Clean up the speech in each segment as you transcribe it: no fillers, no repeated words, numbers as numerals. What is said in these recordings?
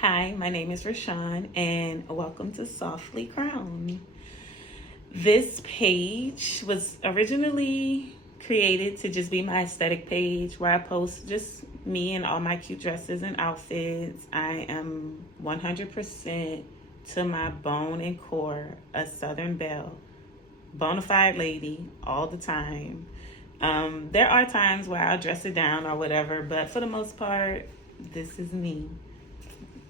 Hi, my name is Rashawn, and welcome to Softly Crown. This page was originally created to just be my aesthetic page where I post just me and all my cute dresses and outfits. I am 100% to my bone and core a Southern belle, bona fide lady all the time. There are times where I'll dress it down or whatever, but for the most part, this is me.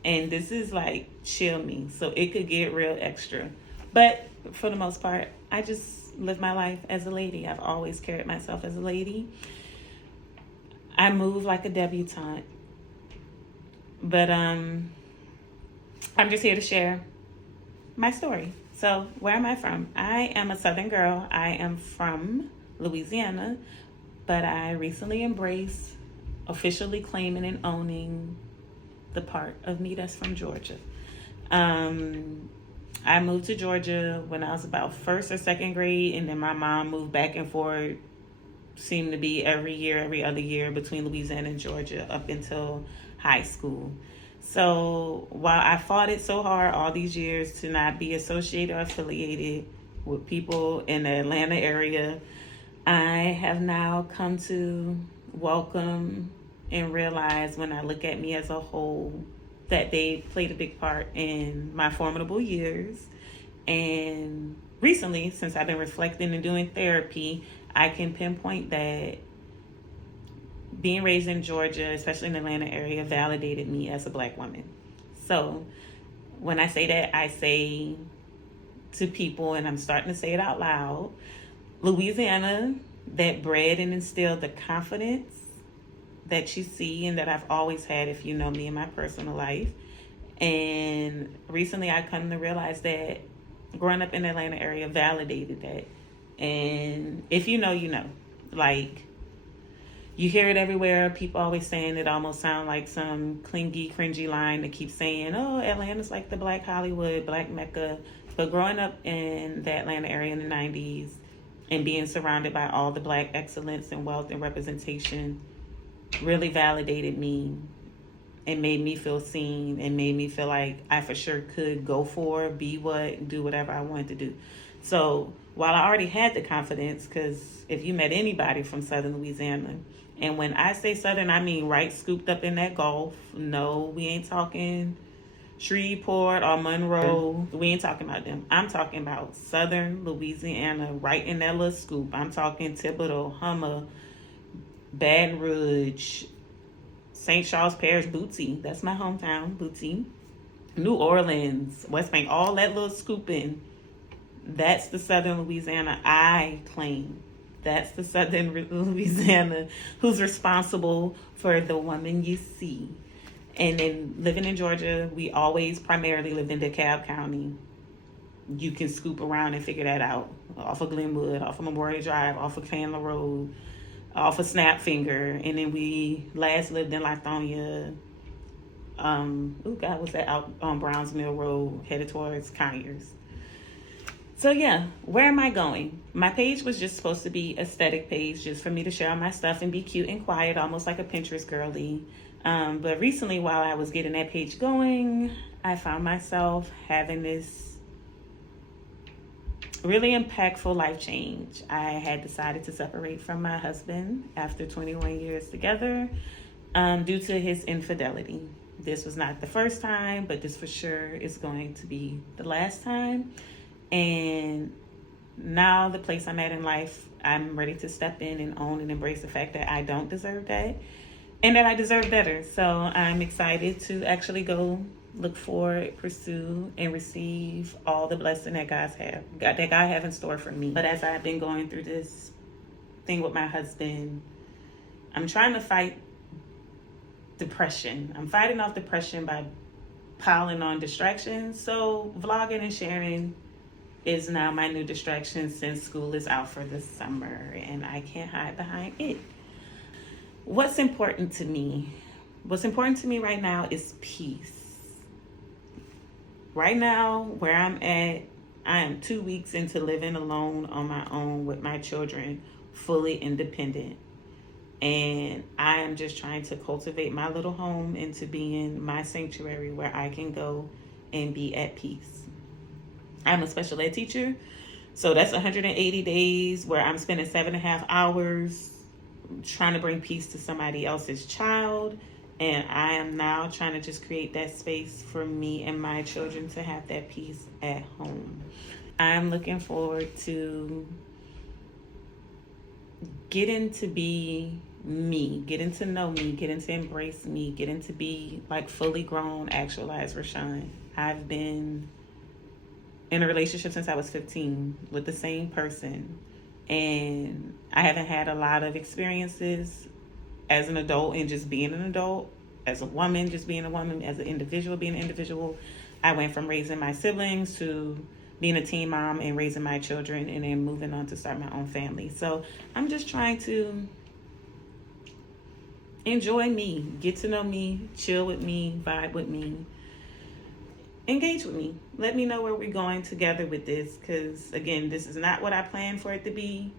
And this is like chill me, so it could get real extra. But for the most part, I just live my life as a lady. I've always carried myself as a lady. I move like a debutante. But I'm just here to share my story. So, where am I from? I am a Southern girl. I am from Louisiana, but I recently embraced officially claiming and owning the part of me that's from Georgia. I moved to Georgia when I was about first or second grade, and then my mom moved back and forth, seemed to be every year, every other year between Louisiana and Georgia up until high school. So while I fought it so hard all these years to not be associated or affiliated with people in the Atlanta area, I have now come to welcome and realize when I look at me as a whole that they played a big part in my formidable years. And recently, since I've been reflecting and doing therapy, I can pinpoint that being raised in Georgia, especially in the Atlanta area, validated me as a Black woman. So when I say that, I say to people, and I'm starting to say it out loud, Louisiana, that bred and instilled the confidence that you see and that I've always had if you know me in my personal life. And recently I come to realize that growing up in the Atlanta area validated that. And if you know, you know. Like, you hear it everywhere. People always saying it almost sound like some clingy, cringy line that keeps saying, oh, Atlanta's like the Black Hollywood, Black Mecca. But growing up in the Atlanta area in the 90s and being surrounded by all the Black excellence and wealth and representation really validated me and made me feel seen and made me feel like I for sure could go for, be what, do whatever I wanted to do. So while I already had the confidence, because if you met anybody from Southern Louisiana, and when I say Southern, I mean right scooped up in that Gulf. No, we ain't talking Shreveport or Monroe. We ain't talking about them. I'm talking about Southern Louisiana, right in that little scoop. I'm talking Thibodeau, Hummer, Baton Rouge, St. Charles Parish, Boutte. That's my hometown, Boutte. New Orleans, West Bank, all that little scooping. That's the Southern Louisiana I claim. That's the Southern Louisiana who's responsible for the woman you see. And then living in Georgia, we always primarily lived in DeKalb County. You can scoop around and figure that out. Off of Glenwood, off of Memorial Drive, off of Candler Road, off of Snapfinger, and then we last lived in Lithonia. Was that out on Browns Mill Road, headed towards Conyers. So yeah, where am I going? My page was just supposed to be aesthetic page, just for me to share all my stuff and be cute and quiet, almost like a Pinterest girly. But recently, while I was getting that page going, I found myself having this really impactful life change. I had decided to separate from my husband after 21 years together due to his infidelity. This was not the first time, but this for sure is going to be the last time. And now the place I'm at in life, I'm ready to step in and own and embrace the fact that I don't deserve that and that I deserve better. So I'm excited to actually go look for, pursue, and receive all the blessing that God have in store for me. But as I've been going through this thing with my husband, I'm trying to fight depression. I'm fighting off depression by piling on distractions. So vlogging and sharing is now my new distraction since school is out for the summer, and I can't hide behind it. What's important to me? What's important to me right now is peace. Right now, where I'm at, I am 2 weeks into living alone on my own with my children, fully independent. And I am just trying to cultivate my little home into being my sanctuary where I can go and be at peace. I'm a special ed teacher, so that's 180 days where I'm spending 7.5 hours trying to bring peace to somebody else's child. And I am now trying to just create that space for me and my children to have that peace at home. I'm looking forward to getting to be me, getting to know me, getting to embrace me, getting to be like fully grown, actualized Rashawn. I've been in a relationship since I was 15 with the same person, and I haven't had a lot of experiences as an adult and just being an adult, as a woman, just being a woman, as an individual, being an individual. I went from raising my siblings to being a teen mom and raising my children and then moving on to start my own family. So I'm just trying to enjoy me, get to know me, chill with me, vibe with me, engage with me. Let me know where we're going together with this, because again, this is not what I planned for it to be,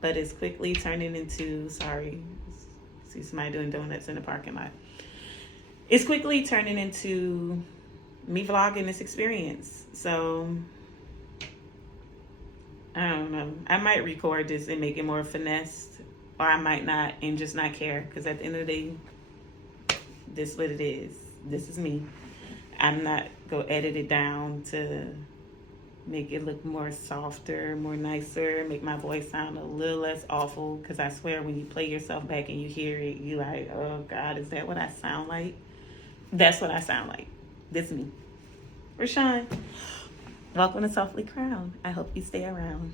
but it's quickly turning into, sorry, see somebody doing donuts in the parking lot. It's quickly turning into me vlogging this experience. So I don't know. I might record this and make it more finessed, or I might not and just not care, because at the end of the day, this is what it is. This is me. I'm not going to edit it down to make it look more softer, more nicer, make my voice sound a little less awful, because I swear when you play yourself back and you hear it, you like, oh God, is that what I sound like? That's what I sound like. This is me. Rashawn, welcome to Softly Crowned. I hope you stay around.